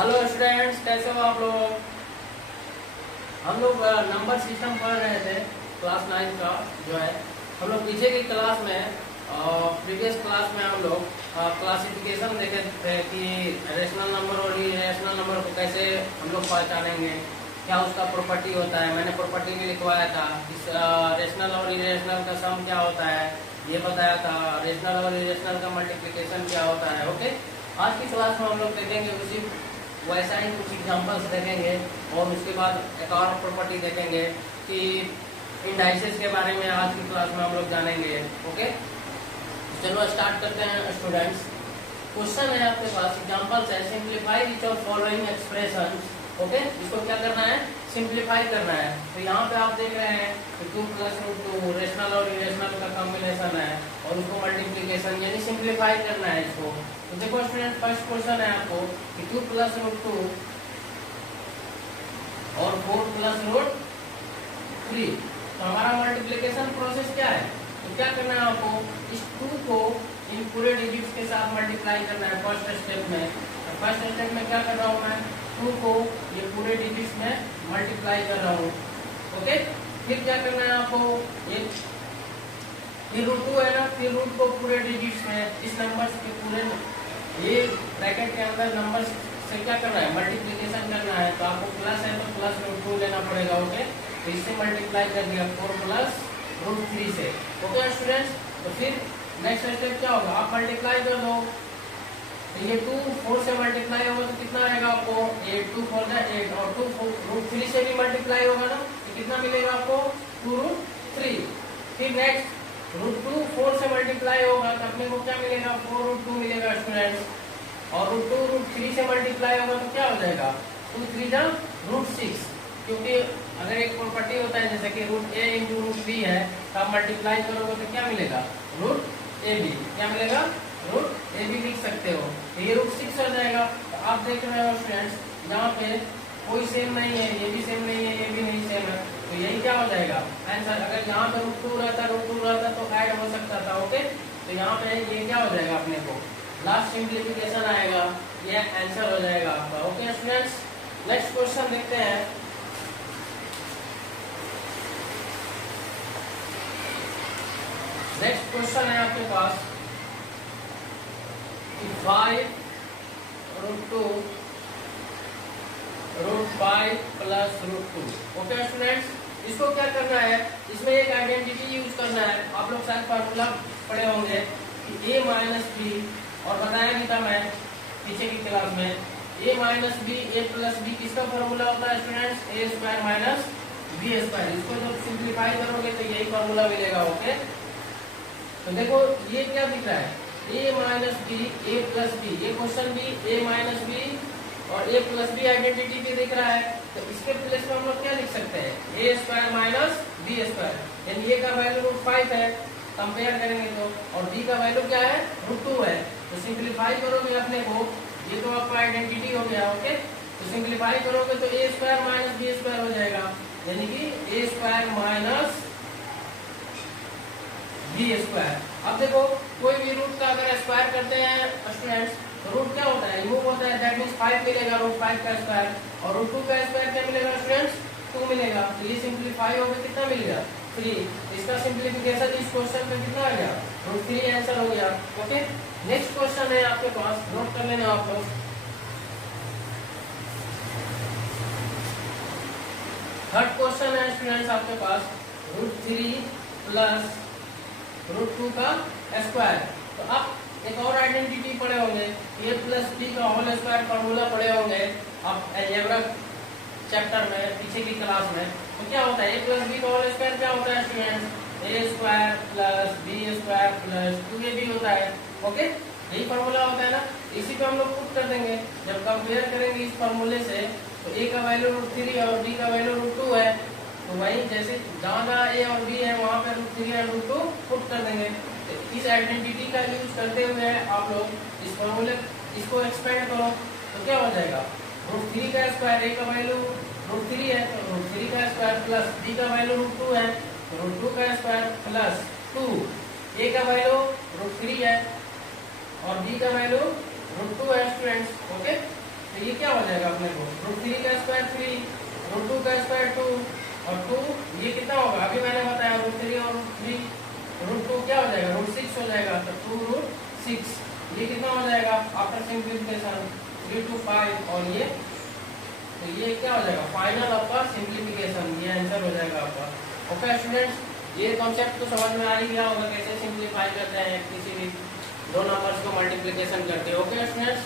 Hello students, कैसे हो आप लोग। हम लोग नंबर सिस्टम पढ़ रहे थे क्लास 9 का जो है। हम लोग पीछे की क्लास में प्रीवियस क्लास में हम लोग क्लासिफिकेशन देखे थे कि रेशनल नंबर और इरेशनल नंबर को कैसे हम लोग पहचानेंगे, क्या उसका प्रॉपर्टी होता है। मैंने प्रॉपर्टी भी लिखवाया था। इस रेशनल और इरेशनल का सम क्या होता है ये बताया था। रेशनल और इरेशनल का मल्टीप्लिकेशन क्या होता है। ओके, आज की क्लास में हम लोग देखेंगे उसी वैसा ही कुछ एग्जांपल्स देखेंगे और उसके बाद एक और प्रॉपर्टी देखेंगे कि इंडाइसेस के बारे में आज की क्लास में हम लोग जानेंगे। ओके, चलो स्टार्ट करते हैं स्टूडेंट्स। क्वेश्चन है आपके पास, एग्जांपल्स है। Simplify which of following expression. Okay, इसको क्या करना है, सिंप्लीफाई करना है। तो यहाँ पे आप देख रहे हैं कि 2 + √2 रेशनल और इरेशनल का कॉम्बिनेशन है और उसको मल्टीप्लीकेशन यानी सिंप्लीफाई करना है इसको। तो देखो स्टूडेंट, फर्स्ट क्वेश्चन है आपको कि 2 + √2 और 4 + √3। तो हमारा मल्टीप्लीकेशन प्रोसेस क्या है। तो क्या करना है आपको, इस 2 को इन पूरे डिजिट्स के साथ मल्टीप्लाई करना है फर्स्ट स्टेप में। तो फर्स्ट स्टेप में क्या कर रहा हूँ मैं, 2 को ये पूरे डिजिट्स में मल्टीप्लाई कर रहा हूँ। ओके, फिर क्या करना है आपको, ये √2 है ना, फिर रूट को पूरे डिजिट्स में इस नंबर्स के पूरे ये ब्रैकेट के अंदर नंबर्स से क्या करना है, मल्टीप्लिकेशन करना है। तो आपको प्लस है तो प्लस √2 लेना पड़ेगा। ओके, तो इससे मल्टीप्लाई कर दिया 4 + √3 से। ओके स्टूडेंट्स, तो फिर नेक्स्ट स्टेप क्या होगा, आप मल्टीप्लाई कर दो। तो ये 2 4 से मल्टीप्लाई होगा तो कितना आएगा आपको, 8 2 4 8 और 2 √3 से भी मल्टीप्लाई होगा ना, तो कितना मिलेगा आपको, 2√3। फिर नेक्स्ट √2 4 से मल्टीप्लाई होगा तो अपने को क्या मिलेगा, 4√2 मिलेगा स्टूडेंट्स। और √2 √3 से मल्टीप्लाई होगा तो क्या हो जाएगा, 2 3 जा √6। क्योंकि अगर एक प्रॉपर्टी होता है जैसे कि √a × √b है, तो आप मल्टीप्लाई करोगे तो क्या मिलेगा, √ab। क्या मिलेगा, √ab लिख सकते हो। तो ये √6 हो जाएगा। तो आप देख रहे हो स्टूडेंट्स, यहाँ पे कोई सेम नहीं है, ये भी सेम नहीं है, ये भी नहीं सेम है। तो यही क्या हो जाएगा आंसर। अगर यहाँ पे √2 रहता तो ऐड हो सकता था। ओके, तो यहाँ पे ये क्या हो जाएगा, अपने को लास्ट सिंप्लीफिकेशन आएगा, ये आंसर हो जाएगा आपका। ओके स्टूडेंट्स, नेक्स्ट क्वेश्चन देखते हैं। नेक्स्ट क्वेश्चन है आपके पास 5 √2 √5 + √2। ओके स्टूडेंट्स, इसको क्या करना है, इसमें एक आइडेंटिटी यूज करना है। आप लोग शायद फार्मूला पढ़े होंगे कि a - b, और बताया भी था मैं पीछे की क्लास में, a - b a + b किसका फार्मूला होता है स्टूडेंट्स, a² - b²। इसको जब सिंप्लीफाई करोगे तो यही फार्मूला मिलेगा। ओके, तो देखो ये क्या दिख रहा है, a - b a + b, ये क्वेश्चन भी a - b और a + b आइडेंटिटी भी दिख रहा है। तो इसके प्लेस में हम लोग क्या लिख सकते हैं, a² - b²। यानी a का वैल्यू √5 है, कंपेयर करेंगे तो, और b का वैल्यू क्या है, √2 है। तो सिंप्लीफाई करोगे अपने को, ये तो आपका आइडेंटिटी हो गया। ओके, तो सिंप्लीफाई करोगे तो a² - b² हो जाएगा, यानी कि a² - b²। अब देखो कोई भी रूट का अगर स्क्वायर करते हैं स्टूडेंट्स, तो रूट क्या होता है, रिमूव होता है। दैट मींस 5 मिलेगा, √5 का स्क्वायर, और √2 का स्क्वायर क्या मिलेगा स्टूडेंट्स, 2 मिलेगा। तो ये सिंप्लीफाई होकर कितना मिल गया, 3। इसका सिंप्लीफिकेशन इस क्वेश्चन में कितना आ गया, √3 आंसर हो गया। ओके, नेक्स्ट क्वेश्चन है आपके पास, नोट कर लेना आप लोग। थर्ड क्वेश्चन है स्टूडेंट्स आपके पास, √3 + √2 का स्क्वायर। तो आप एक और आइडेंटिटी पढ़े होंगे, a + b का होल स्क्वायर फार्मूला पढ़े होंगे आप अलजेब्रा चैप्टर में पीछे की क्लास में। तो क्या होता है, a + b का होल स्क्वायर क्या होता है स्टूडेंट्स, a² + b² + 2ab होता है। ओके, यही फार्मूला होता है ना, इसी पे हम लोग पुट कर देंगे। जब कंपेयर करेंगे इस फार्मूले से, तो a का वैल्यू √3 और b का वैल्यू √2 है, तो वही जैसे जहाँ जहाँ a और b है वहाँ पे √3 और √2 पुट कर देंगे। तो इस आइडेंटिटी का यूज करते हुए आप लोग इस फॉर्मूले इसको एक्सपेंड करो तो क्या हो जाएगा, √3 का स्क्वायर, a का वैल्यू √3 है तो √3 का स्क्वायर प्लस b का वैल्यू √2 है तो √2 का स्क्वायर प्लस 2, a का वैल्यू √3 है और b का वैल्यू √2 है स्टूडेंट्स। ओके, तो ये क्या हो जाएगा अपने को, √3 का स्क्वायर 3, √2 का स्क्वायर 2 और 2 ये कितना होगा, अभी मैंने बताया √3 और √3, √2 क्या हो जाएगा, √6 हो जाएगा, तो 2√6 ये कितना हो जाएगा आफ्टर सिंप्लीफिकेशन 3 to 5 और ये, तो ये क्या हो जाएगा फाइनल आपका सिंप्लीफिकेशन, ये आंसर हो जाएगा आपका। ओके स्टूडेंट्स, ये कॉन्सेप्ट तो समझ में आ ही गया होगा कैसे सिंप्लीफाई करते हैं किसी भी दो नंबर्स को मल्टीप्लिकेशन करते हैं। ओके स्टूडेंट्स,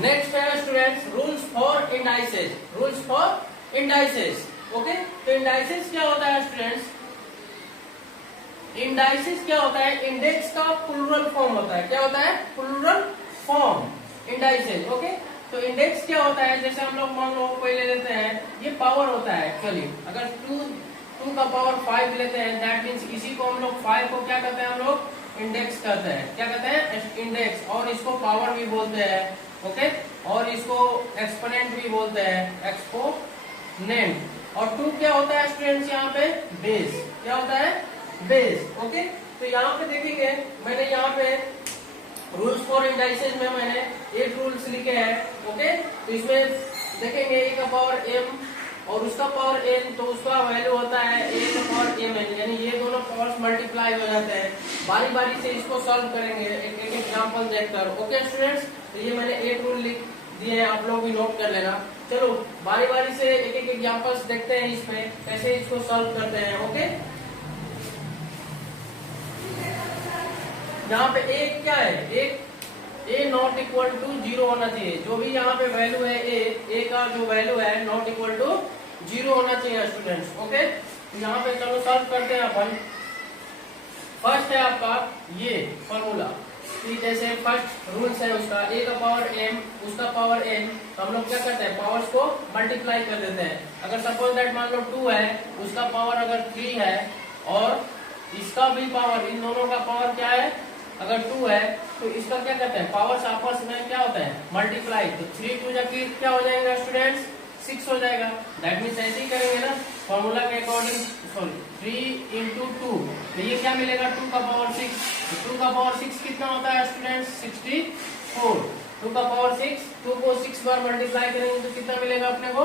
नेक्स्ट है students rules for indices, rules for indices. Okay, तो इंडाइसेस क्या होता है स्टूडेंट्स, इंडाइसेस क्या होता है, इंडेक्स का प्लूरल फॉर्म होता है, क्या होता है प्लूरल फॉर्म इंडाइसेस। ओके, तो इंडेक्स क्या होता है, जैसे हम लोग मान लो पहले लेते हैं ये पावर होता है एक्चुअली, अगर 2 का पावर 5 लेते हैं दैट मीन्स इसी को हम लोग 5 को क्या करते हैं हम लोग इंडेक्स करते हैं, क्या कहते हैं इंडेक्स, और इसको पावर भी बोलते हैं। ओके, और इसको एक्सपोनेंट भी बोलते हैं, एक्सपोनेंट। और 2 क्या होता है स्टूडेंट्स यहाँ पे बेस, क्या होता है बेस। ओके, तो यहाँ पे देखेंगे मैंने यहाँ पे रूल्स फॉर इंडाइसेस में मैंने 8 रूल्स लिखे हैं। ओके, तो इसमें देखेंगे a का पावर m और उसका पावर n, तो उसका वैल्यू होता है a का पावर mn, यानी ये दोनों पावर्स मल्टीप्लाई हो जाते हैं। बारी बारी से इसको सॉल्व करेंगे एक एक एग्जांपल देखकर। ओके स्टूडेंट्स, तो ये मैंने 8 रूल लिख दिए हैं, आप लोग भी नोट कर लेना। चलो बारी बारी से एक एक एग्जांपल्स देखते हैं इसमें कैसे इसको सॉल्व करते हैं। ओके, यहाँ पे एक क्या है, एक a नॉट इक्वल टू 0 होना चाहिए, जो भी यहाँ पे वैल्यू है a का जो वैल्यू है नॉट इक्वल टू 0 होना चाहिए स्टूडेंट्स। ओके, तो यहाँ पे चलो सॉल्व करते हैं अपन। फर्स्ट है आपका ये फॉर्मूला, जैसे फर्स्ट रूल्स है उसका a का पावर m उसका पावर n, तो हम लोग क्या करते हैं पावर्स को मल्टीप्लाई कर देते हैं। अगर सपोज दैट मान लो 2 है, उसका पावर अगर 3 है और इसका भी पावर, इन दोनों का पावर क्या है अगर 2 है, तो इसका क्या करते हैं पावर्स आपस में क्या होता है मल्टीप्लाई, तो 3 2 जाके क्या हो जाएगा स्टूडेंट्स 6 हो जाएगा। दैट मीन्स ऐसे ही करेंगे ना फॉर्मूला के अकॉर्डिंग, सॉरी 3 into 2, तो ये क्या मिलेगा 2 का पावर 6, तो 2 का पावर 6 कितना होता है स्टूडेंट्स 64, 2 का पावर 6, 2 को 6 बार मल्टीप्लाई करेंगे तो कितना मिलेगा अपने को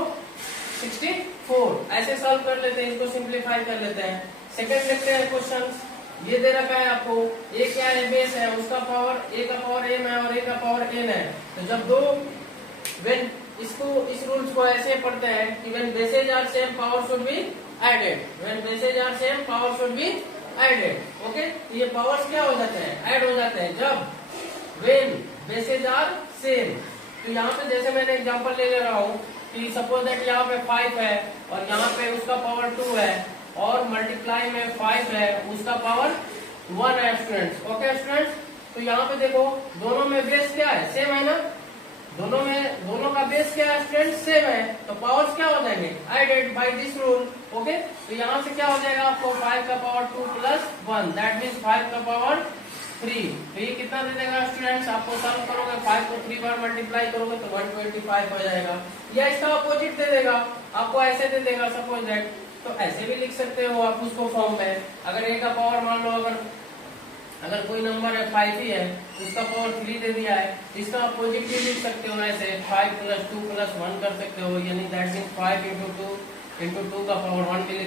64। ऐसे सॉल्व कर लेते हैं, इसको सिंप्लीफाई कर लेते हैं। सेकंड देखते हैं क्वेश्चन, ये दे रखा है आपको a क्या है बेस है, उसका पावर a का पावर m है और a का पावर n है। तो जब दो व्हेन इसको इस रूल्स को ऐसे पढ़ते हैं कि when bases are same power should be added, when bases are same power should be added. Okay, ये पावर्स क्या हो जाते हैं ऐड हो जाते हैं जब व्हेन बेसेस आर सेम। तो यहाँ पे जैसे मैंने एग्जांपल ले रहा हूँ कि सपोज दैट यहाँ पे 5 है और यहाँ पे उसका पावर 2 है और मल्टीप्लाई में 5 है उसका पावर 1 है स्टूडेंट्स। ओके स्टूडेंट्स, तो यहाँ पे देखो दोनों में बेस क्या है सेम है ना, दोनों का बेस क्या है स्टूडेंट्स सेम है, तो पावर्स क्या हो जाएंगे added by this rule. Okay, तो यहाँ से क्या हो जाएगा आपको 5 का पावर 2 प्लस 1 दैट मीन्स 5 का पावर 3, तो ये कितना दे देगा स्टूडेंट्स, आपको सॉल्व करोगे 5 को 3 बार मल्टीप्लाई करोगे तो 125 हो जाएगा, या इसका अपोजिट दे देगा आपको ऐसे दे देगा सपोज दैट, तो ऐसे भी लिख सकते हो आप उसको फॉर्म में। अगर a का पावर मान लो अगर कोई नंबर है 5 ही है उसका पावर 3 दे दिया है, इसका अपोजिट भी लिख सकते हो ऐसे 5 + 2 + 1 कर सकते हो, यानी दैट मीन्स 5 × 2 का पावर 1 भी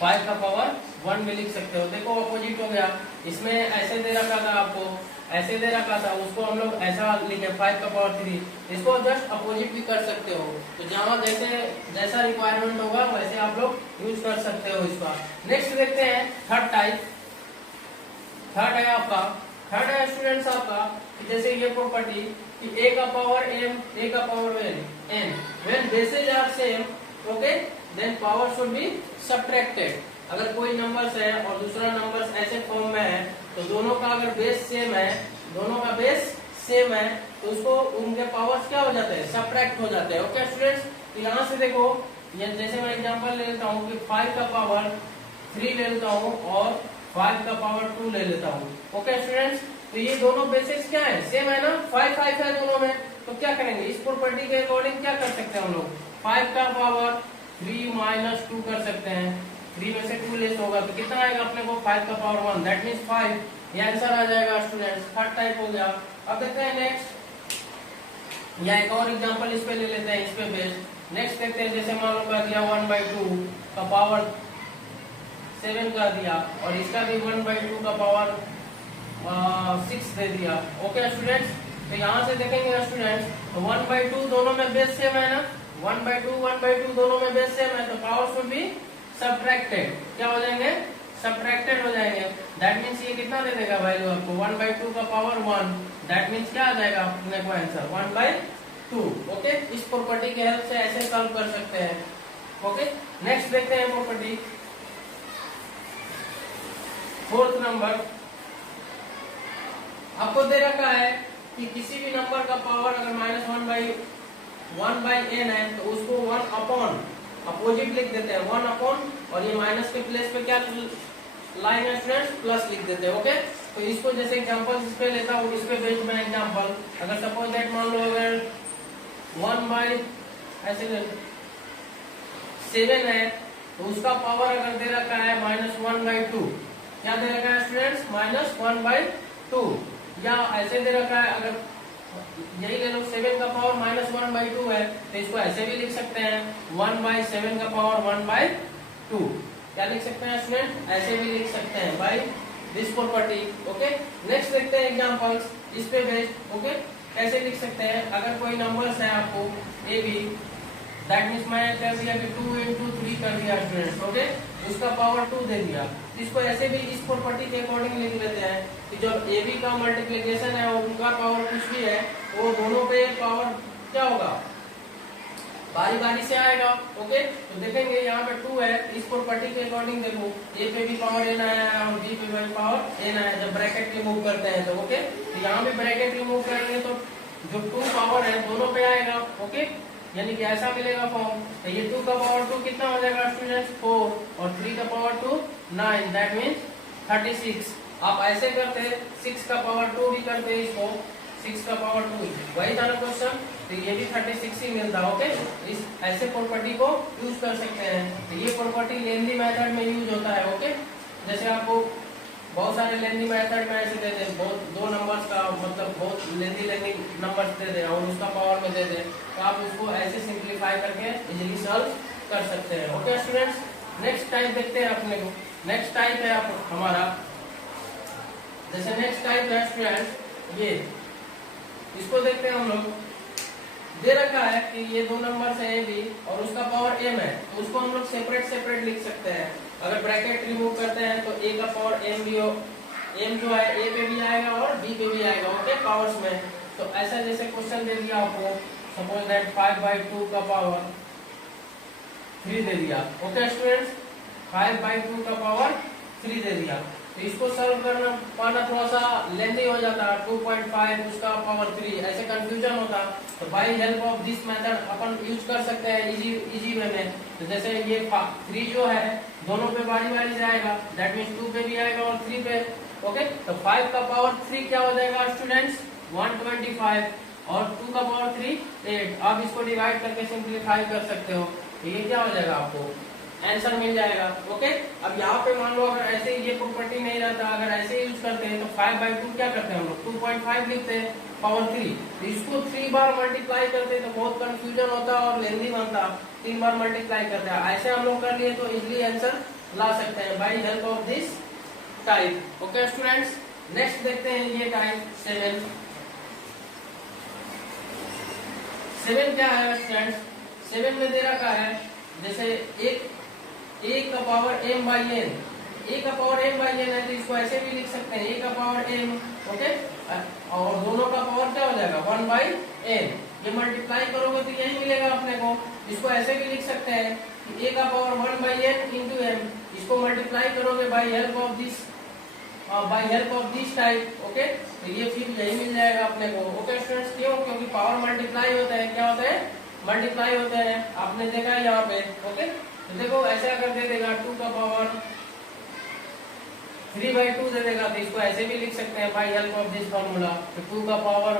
5 का पावर 1 भी लिख सकते हो। देखो अपोजिट हो गया, इसमें ऐसे दे रखा था आपको, ऐसे दे रखा था उसको हम लोग ऐसा लिखे 5 का पावर 3, इसको जस्ट अपोजिट भी कर सकते हो। तो जहाँ जैसा रिक्वायरमेंट होगा वैसे आप लोग यूज कर सकते हो इसका। नेक्स्ट देखते हैं थर्ड टाइप, थर्ड है आपका, थर्ड है स्टूडेंट्स आपका जैसे ये प्रॉपर्टी कि a का पावर m a का power n when bases are same okay then power should be subtracted. अगर कोई नंबर्स है और दूसरा नंबर्स ऐसे फॉर्म में है तो दोनों का अगर बेस सेम है, दोनों का बेस सेम है तो उसको उनके पावर्स क्या हो जाते हैं सब्ट्रैक्ट हो जाते हैं। ओके स्टूडेंट्स, तो यहाँ से देखो ये जैसे मैं एग्जांपल ले लेता हूँ कि 5 का पावर 3 ले लेता हूँ और 5 का पावर 2 ले लेता हूँ। ओके स्टूडेंट्स, तो ये दोनों बेसिस क्या है सेम है ना, 5 5 है दोनों में, तो क्या करेंगे इस प्रॉपर्टी के अकॉर्डिंग क्या कर सकते हैं हम लोग 5 का पावर 3 - 2 कर सकते हैं, 3 में से 2 लेस होगा तो कितना आएगा अपने को 5 का पावर 1 दैट मीन्स 5, ये आंसर आ जाएगा स्टूडेंट्स। थर्ड टाइप हो गया। अब देखते हैं नेक्स्ट या एक और एग्जांपल इस पे ले लेते हैं, इस पे बेस्ड। नेक्स्ट देखते हैं, जैसे मान लो कर दिया 1/2 का पावर 7 कर दिया, और इसका भी 1/2 का पावर 6 दे दिया। ओके स्टूडेंट्स, तो यहाँ से देखेंगे स्टूडेंट्स 1/2 दोनों में बेस सेम है ना, 1/2 दोनों में बेस सेम है, तो पावर शुड बी सब्ट्रैक्टेड। क्या हो जाएंगे? सब्ट्रैक्टेड हो जाएंगे। दैट मीन्स ये कितना दे देगा वैल्यू आपको? 1/2 का पावर 1। दैट मीन्स क्या आ जाएगा अपने को आंसर? 1/2। ओके, इस प्रॉपर्टी की हेल्प से ऐसे सॉल्व कर सकते हैं। ओके, नेक्स्ट देखते हैं प्रॉपर्टी 4th नंबर। आपको दे रखा है कि किसी भी नंबर का पावर अगर -1/n है तो उसको 1 अपॉन अपोजिट लिख देते हैं, 1 अपॉन, और ये माइनस के प्लेस पे क्या लाइन है स्टूडेंट्स? प्लस लिख देते हैं। ओके, तो इसको जैसे एग्जांपल इस पे लेता हूँ, इस पे बेस्ड में एग्जांपल, अगर सपोज दैट मान लो अगर 1/7 है तो उसका पावर अगर दे रखा है -1/2, क्या दे रखा है स्टूडेंट्स? -1/2, या ऐसे दे रखा है, अगर यही ले लो 7 का पावर -1/2 है तो इसको ऐसे भी लिख सकते हैं 1/7 का पावर 1/2। क्या लिख सकते हैं स्टूडेंट? ऐसे भी लिख सकते हैं by this property. Okay, next देखते हैं एग्जांपल्स इस पे बेस्ड। ओके, कैसे लिख सकते हैं? अगर कोई नंबर्स है आपको ए बी, दैट मीन्स मैं कर दिया कि 2 × 3 कर दिया स्टूडेंट्स। ओके, उसका पावर 2 दे दिया, इसको ऐसे भी इस प्रॉपर्टी के अकॉर्डिंग लिख लेते हैं कि जब ए बी का मल्टीप्लिकेशन है और उनका पावर कुछ भी है, वो दोनों पे पावर क्या होगा? बारी बारी से आएगा। ओके, तो देखेंगे यहाँ पे 2 है, इस प्रॉपर्टी के अकॉर्डिंग देखो ए पे भी पावर एन आया है और बी पे भी पावर एन आया है, जब ब्रैकेट रिमूव करते हैं तो। ओके, तो यहाँ भी ब्रैकेट रिमूव करेंगे तो जो 2 पावर है दोनों पे आएगा। ओके, यानी कि ऐसा मिलेगा फॉर्म। तो ये 2 का पावर 2 कितना हो जाएगा स्टूडेंट्स? 4, और 3 का पावर 2 9, दैट मीन्स 36। आप ऐसे करते 6 का पावर 2 भी करते इसको, 6 का पावर 2, वही था ना क्वेश्चन, तो ये भी 36 ही मिलता। ओके, इस ऐसे प्रॉपर्टी को यूज कर सकते हैं। तो ये प्रॉपर्टी लेंदी मेथड में यूज होता है। ओके, जैसे आपको बहुत सारे लेंदी मेथड में ऐसे दे दे, बहुत 2 नंबर्स का मतलब बहुत लेंदी नंबर्स दे दे और उसका पावर में दे दे, तो आप उसको ऐसे सिंप्लीफाई करके इजीली सॉल्व कर सकते हैं। ओके स्टूडेंट्स, नेक्स्ट टाइप देखते हैं अपने को। नेक्स्ट टाइप है हमारा, जैसे नेक्स्ट टाइप है स्टूडेंट्स ये, इसको देखते हैं हम लोग। दे रखा है कि ये 2 नंबर्स है ए बी और उसका पावर m है, तो उसको हम लोग सेपरेट लिख सकते हैं। अगर ब्रैकेट रिमूव करते हैं तो a का पावर m भी हो, m जो है a पे भी आएगा और b पे भी आएगा। ओके, पावर्स में। तो ऐसा जैसे क्वेश्चन दे दिया आपको, सपोज दैट 5/2 का पावर 3 दे दिया। ओके स्टूडेंट्स, 5/2 का पावर 3 दे दिया, तो इसको सॉल्व करना पाना थोड़ा सा लेंथी हो जाता, 2.5 उसका पावर 3, ऐसे कंफ्यूजन होता। तो by help of this method अपन यूज कर सकते हैं इजी वे में। तो जैसे ये 3 जो है दोनों पे बारी बारी से आएगा, दैट मीन्स 2 पे भी आएगा और 3 पे। ओके, तो 5 का पावर 3 क्या हो जाएगा स्टूडेंट्स? 125, और 2 का पावर 3 8। आप इसको डिवाइड करके सिंप्लीफाई कर सकते हो, तो ये क्या हो जाएगा? आपको आंसर मिल जाएगा। ओके, अब यहाँ पे मान लो अगर ऐसे ये प्रॉपर्टी नहीं रहता, अगर ऐसे यूज करते हैं तो 5/2 क्या करते हैं हम लोग? 2.5 लिखते हैं पावर 3, तो इसको 3 बार मल्टीप्लाई करते तो बहुत कंफ्यूजन होता और लेंदी बनता, 3 बार मल्टीप्लाई करते हैं। ऐसे हम लोग कर लिए तो इजिली आंसर ला सकते हैं by help of this type. Okay students, next देखते हैं ये टाइप 7 क्या है स्टूडेंट्स? 7 में दे रखा है जैसे a का पावर m/n, a का पावर m/n है तो इसको ऐसे भी लिख सकते हैं a का पावर m। ओके, और दोनों का पावर क्या हो जाएगा? 1/n। ये मल्टीप्लाई करोगे तो यही मिलेगा अपने को। इसको ऐसे भी लिख सकते हैं कि a का पावर 1/n इंटू m, इसको मल्टीप्लाई करोगे by help of this type. Okay, तो ये फिर यही मिल जाएगा अपने को। ओके स्टूडेंट्स, क्यों? क्योंकि पावर मल्टीप्लाई होता है। क्या होता है? मल्टीप्लाई होता है, आपने देखा है यहाँ पे। ओके, तो देखो ऐसे अगर दे देगा 2 का पावर 3/2 दे देगा, तो इसको ऐसे भी लिख सकते हैं by help of this formula. तो 2 का पावर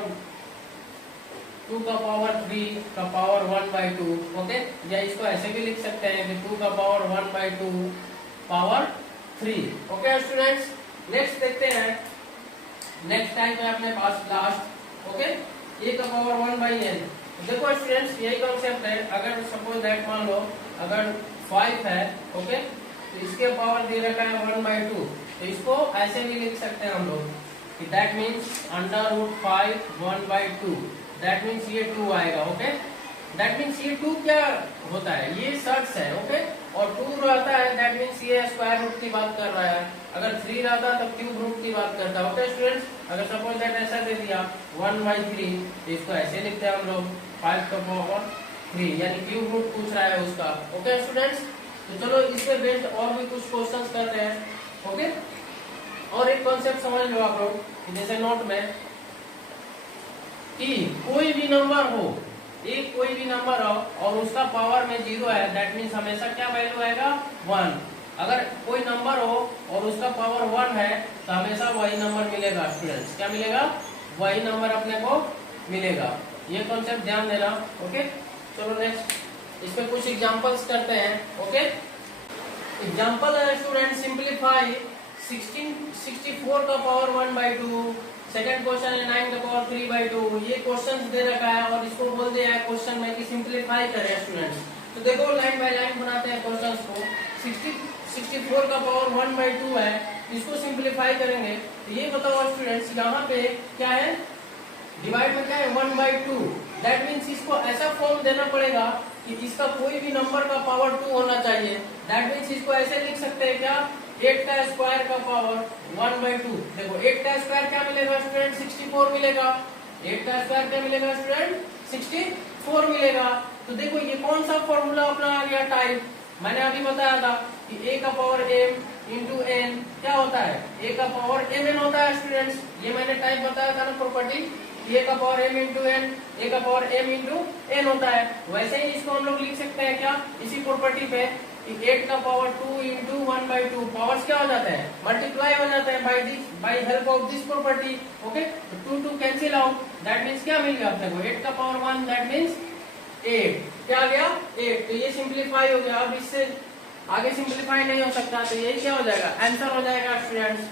3 का पावर 1/2। ओके, या इसको ऐसे भी लिख सकते हैं कि 2 का power 1/2 power 3। Okay students, next देखते हैं। नेक्स्ट टाइम है अपने पास लास्ट। ओके, ए का पावर 1 बाई एन। देखो स्टूडेंट्स यही कॉन्सेप्ट है, अगर सपोज दैट मान लो अगर 5 है, ओके, तो इसके पावर दे रखा है 1 बाई 2, तो इसको ऐसे भी लिख सकते हैं हम लोग कि that means under root 5 1 by 2, that means ये 2 आएगा। ओके, दैट मीन्स ये 2 क्या होता है, ये सर्ट्स है। ओके, और 2 रहता है दैट मीन्स ये स्क्वायर रूट की बात कर रहा है, अगर 3 रहता तो क्यूब रूट की बात करता है। ओके स्टूडेंट्स, अगर सपोज दैट ऐसा दे दिया 1 बाई 3, तो इसको ऐसे लिखते हैं हम लोग 5 का पावर 3, यानी क्यूब रूट पूछ रहा है उसका। ओके स्टूडेंट्स, तो चलो इससे बेस्ड और भी कुछ क्वेश्चंस करते हैं। ओके, और एक कॉन्सेप्ट समझ लो आप लोग, जैसे नोट में कि कोई भी नंबर हो, एक कोई भी नंबर हो और उसका पावर में 0 है, दैट मीन्स हमेशा क्या वैल्यू आएगा 1। अगर कोई नंबर हो और उसका पावर 1 है तो हमेशा वही नंबर मिलेगा। स्टूडेंट्स क्या मिलेगा, वही नंबर अपने को मिलेगा। ये कॉन्सेप्ट ध्यान देना। ओके, चलो नेक्स्ट इसमें कुछ एग्जांपल्स करते हैं। ओके, एग्जांपल है स्टूडेंट, सिंपलीफाई 64 का पावर 1 बाई 2। सेकंड क्वेश्चन है 9 का पावर 3 बाई 2। ये क्वेश्चन दे रखा है और इसको बोल दिया है क्वेश्चन में कि सिंपलीफाई करें स्टूडेंट्स। तो देखो लाइन बाय लाइन बनाते हैं क्वेश्चंस को। 64 का पावर 1 बाई 2 है, इसको सिंपलीफाई करेंगे तो ये बताओ स्टूडेंट्स, यहाँ पे क्या है, डिवाइड में क्या है 1 बाई 2, दैट मीन्स इसको ऐसा फॉर्म देना पड़ेगा कि इसका कोई भी नंबर का पावर 2 होना चाहिए। दैट मीन्स इसको ऐसे लिख सकते हैं क्या, 8 का स्क्वायर का पावर 1 बाई 2। देखो 8 का स्क्वायर क्या मिलेगा स्टूडेंट, 64 मिलेगा। 8 का स्क्वायर क्या मिलेगा स्टूडेंट, 64 मिलेगा। तो देखो ये कौन सा फॉर्मूला अपना आ गया, टाइप। मैंने अभी बताया था कि a का पावर m इंटू एन क्या होता है, a का पावर mn होता है स्टूडेंट्स। ये मैंने टाइप बताया था ना प्रॉपर्टी, a का power m into n, a का पावर m इंटू एन होता है। वैसे ही इसको हम लोग लिख सकते हैं क्या, इसी प्रॉपर्टी पे, 8 का पावर 2 इंटू 1 बाई 2, पावर्स क्या हो जाते हैं, मल्टीप्लाई हो जाते हैं by help of this property. Okay, तो 2 कैंसिल आउट, दैट मीन्स क्या मिल गया अपने को, 8 का पावर 1, दैट मीन्स 8, क्या आ गया 8। तो ये सिंप्लीफाई हो गया। अब इससे आगे सिंप्लीफाई नहीं हो सकता, तो ये क्या हो जाएगा, आंसर हो जाएगा स्टूडेंट्स।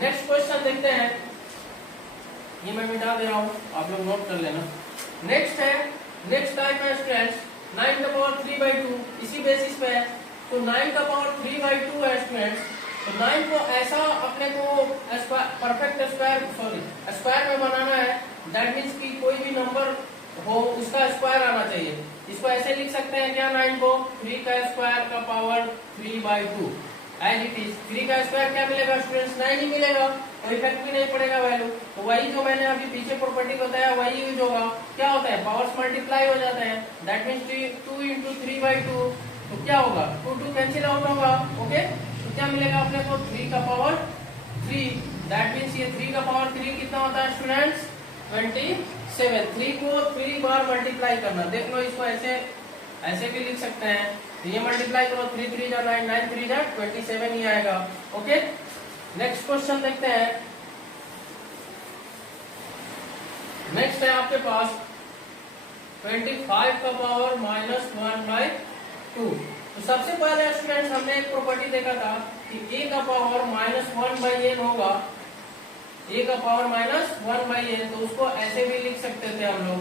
नेक्स्ट क्वेश्चन देखते हैं, ये मैं मिटा दे रहा हूँ, आप लोग नोट कर लेना। नेक्स्ट है, नेक्स्ट टाइप है स्टूडेंट्स 9 का पावर 3 बाई 2, इसी बेसिस पे है। तो 9 का पावर 3 बाई 2 है स्टूडेंट्स, तो 9 को ऐसा अपने को परफेक्ट स्क्वायर में बनाना है, दैट मीन्स कि कोई भी नंबर हो उसका स्क्वायर आना चाहिए। इसको ऐसे लिख सकते हैं क्या, 9 को 3 का स्क्वायर का power 3 by 2 as it is. 3 का स्क्वायर क्या मिलेगा स्टूडेंट्स, 9 ही मिलेगा, कोई इफेक्ट भी नहीं पड़ेगा वैल्यू। तो वही जो मैंने अभी पीछे प्रॉपर्टी बताया वही यूज होगा। क्या होता है, पावर्स मल्टीप्लाई हो जाते हैं, दैट मीन्स 2 इंटू 3 बाई 2, तो क्या होगा 2 कैंसिल आउट होगा। ओके, तो क्या मिलेगा अपने को 3 का पावर 3, दैट मीन्स ये 3 का पावर 3 कितना होता है स्टूडेंट्स 27। 3 को 3 बार मल्टीप्लाई करना, देख लो इसको ऐसे भी लिख सकते हैं। तो ये मल्टीप्लाई करो, 3 3 जा 9, 9 3 जा 27 ही आएगा। ओके, नेक्स्ट क्वेश्चन देखते हैं। नेक्स्ट है आपके पास 25 का पावर -1 बाई 2। तो सबसे पहले स्टूडेंट्स हमने एक प्रॉपर्टी देखा था कि a का पावर -1 बाई एन होगा, a का पावर -1 बाई एन, तो उसको ऐसे भी लिख सकते थे हम लोग,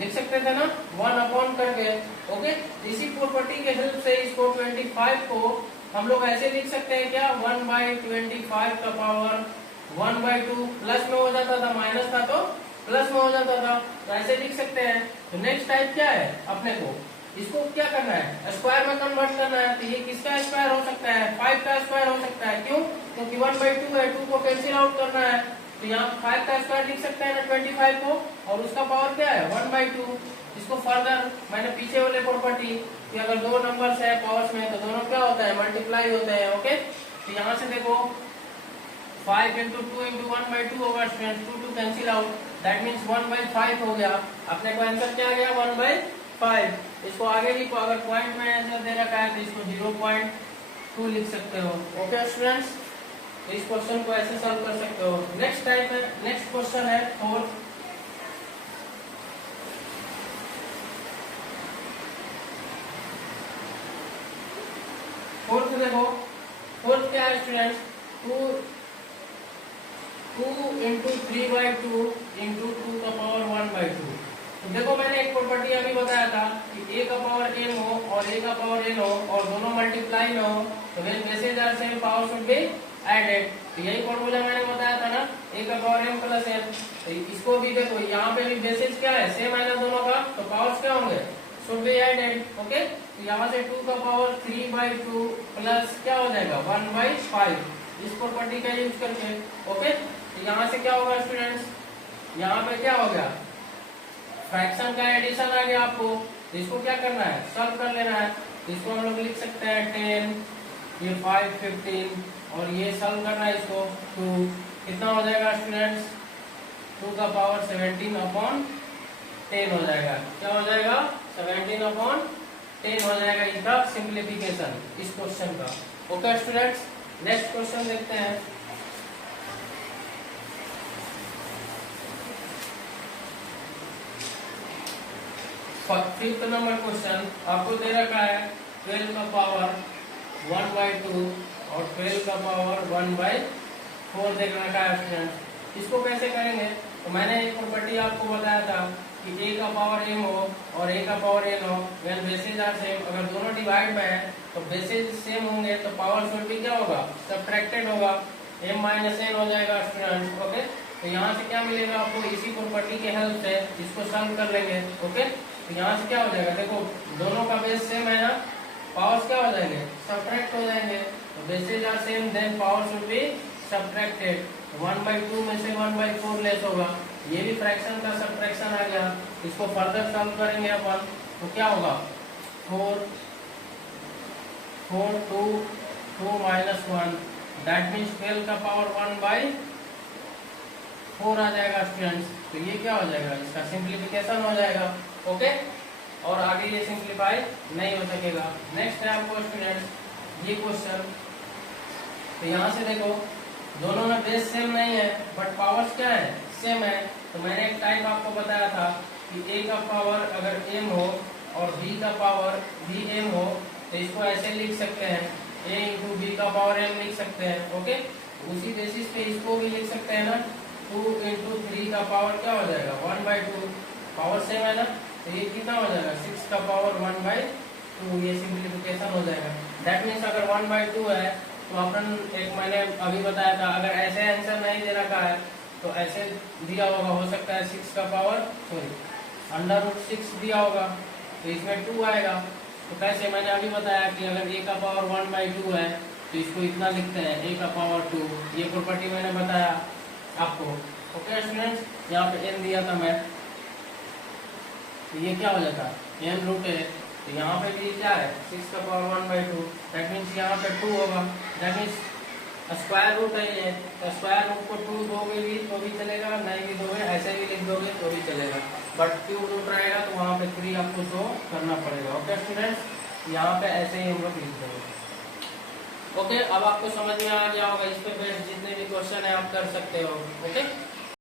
लिख सकते थे ना 1 अपॉन करके। ओके, इसी प्रॉपर्टी के हेल्प से इसको 25 को हम लोग ऐसे लिख सकते हैं क्या, 1 बाई 25 का पावर 1 बाई 2, प्लस में हो जाता था, माइनस था तो प्लस में हो जाता था, तो ऐसे लिख सकते हैं। तो नेक्स्ट टाइप क्या है अपने को, इसको क्या करना है, स्क्वायर में कन्वर्ट करना है। तो ये किसका स्क्वायर हो सकता है, 5 का स्क्वायर हो सकता है। क्यों, क्योंकि 1 बाई 2 है, 2 को कैंसिल आउट करना है, तो यहाँ 5 का स्क्वायर लिख सकते हैं ना 25 को, और उसका पावर क्या है 1 बाई 2। इसको फर्दर मैंने पीछे वाले प्रॉपर्टी कि अगर दो नंबर्स है पावर्स में तो दोनों क्या होता है, मल्टीप्लाई होते हैं। ओके, तो यहाँ से देखो 5 इंटू 2 इंटू 1 बाई 2 होगा student, 2 cancel out, that means 1 by 5 हो गया। अपने को आंसर क्या आ गया 1 बाई 5। इसको आगे भी अगर पॉइंट में आंसर दे रखा है तो इसको 0.2 लिख सकते हो। ओके स्टूडेंट्स, इस क्वेश्चन को ऐसे सॉल्व कर सकते हो। नेक्स्ट टाइप है, नेक्स्ट क्वेश्चन है 4। फोर्थ देखो, फोर्थ क्या है स्टूडेंट्स, 2 इंटू 3 बाई 2 इंटू 2 का पावर 1 बाई 2। तो देखो मैंने एक प्रॉपर्टी अभी बताया था कि a का पावर m हो और a का पावर n हो और दोनों मल्टीप्लाई में हो तो when basis are same power should be added. तो यही फॉर्मूला मैंने बताया था ना, a का पावर m प्लस n। तो इसको भी देखो यहाँ पे भी बेसिस क्या है, सेम है ना दोनों का, तो पावर्स क्या होंगे, शुड बी एडेड। ओके, तो यहाँ से 2 का पावर 3/2 प्लस क्या हो जाएगा 1/5, इस प्रॉपर्टी का यूज करके। ओके, तो यहाँ से क्या होगा स्टूडेंट्स, यहाँ पे क्या हो गया, फ्रैक्शन का एडिशन आ गया आपको। तो इसको क्या करना है, सॉल्व कर लेना है। तो इसको हम लोग लिख सकते हैं 10, ये 5 15 और ये सॉल्व करना है इसको 2, कितना हो जाएगा स्टूडेंट्स, 2 का पावर 17/10 हो जाएगा। क्या हो जाएगा, 17/10 हो जाएगा। इसका सिंप्लीफिकेशन इस क्वेश्चन का। ओके स्टूडेंट्स, नेक्स्ट क्वेश्चन देखते हैं। फिफ्थ नंबर क्वेश्चन आपको दे रखा है 12 का पावर 1/2 और 12 का पावर 1/4 दे रखा है स्टूडेंट। इसको कैसे करेंगे, तो मैंने एक प्रॉपर्टी आपको बताया था कि a का पावर m हो और a का पावर n हो, व्हेन बेसिस आर सेम, अगर दोनों डिवाइड में है तो बेसिस सेम होंगे तो पावर शुड भी क्या होगा, सब्ट्रैक्टेड होगा, m - n हो जाएगा स्टूडेंट। ओके, तो यहाँ से क्या मिलेगा आपको, इसी प्रॉपर्टी के हेल्प से इसको सॉल्व कर लेंगे। ओके, तो यहाँ से क्या हो जाएगा, देखो दोनों का बेस सेम है ना, पावर्स क्या हो जाएंगे, सब्ट्रैक्ट हो जाएंगे। तो basis are same then power should be subtracted. 1/2 में से 1/4 लेस होगा, ये भी फ्रैक्शन का सब्ट्रैक्शन आ गया। इसको फर्दर सॉल्व करेंगे अपन, तो क्या होगा 4 2 2 - 1 दैट मीन्स 12 का पावर 1/4 आ जाएगा स्टूडेंट्स। तो ये क्या हो जाएगा, इसका सिंप्लीफिकेशन हो जाएगा। ओके, और आगे ये सिंप्लीफाई नहीं हो सकेगा। नेक्स्ट है आपको स्टूडेंट्स ये क्वेश्चन। तो यहाँ से देखो दोनों में बेस सेम नहीं है बट पावर्स क्या है, सेम है। तो मैंने एक टाइप आपको बताया था कि a का पावर अगर m हो और b का पावर भी m हो तो इसको ऐसे लिख सकते हैं, a × b का पावर m लिख सकते हैं। ओके, उसी बेसिस पे इसको भी लिख सकते हैं ना, 2 × 3 का पावर क्या हो जाएगा 1/2, पावर सेम है ना, तो ये कितना हो जाएगा 6 का पावर 1/2, ये सिंप्लीफिकेशन हो जाएगा। दैट मीन्स अगर 1/2 है तो अपन एक मैंने अभी बताया था, अगर ऐसे आंसर नहीं दे रखा है तो ऐसे दिया होगा, हो सकता है 6 का पावर √6 दिया होगा तो इसमें 2 आएगा। तो कैसे, मैंने अभी बताया कि अगर a का पावर 1/2 है तो इसको इतना लिखते हैं a का पावर 2, ये प्रॉपर्टी मैंने बताया आपको। ओके स्टूडेंट्स, यहाँ पे n दिया था मैं, तो ये क्या हो जाता है n√a। तो यहाँ पे भी क्या है 6 का पावर 1/2, दैट मीन्स यहाँ पे 2 होगा, दैट मीन्स स्क्वायर रूट है ये। तो स्क्वायर रूट को 2 दोगे भी तो भी चलेगा, नहीं भी दोगे ऐसे भी लिख दोगे तो भी चलेगा, बट क्यूब रूट रहेगा तो वहाँ पे 3 आपको शो करना पड़ेगा। ओके स्टूडेंट्स, यहाँ पे ऐसे ही हम लोग लिख देंगे। ओके, अब आपको समझ में आ गया होगा, इस पे बेस्ड जितने भी क्वेश्चन है आप कर सकते हो। ओके।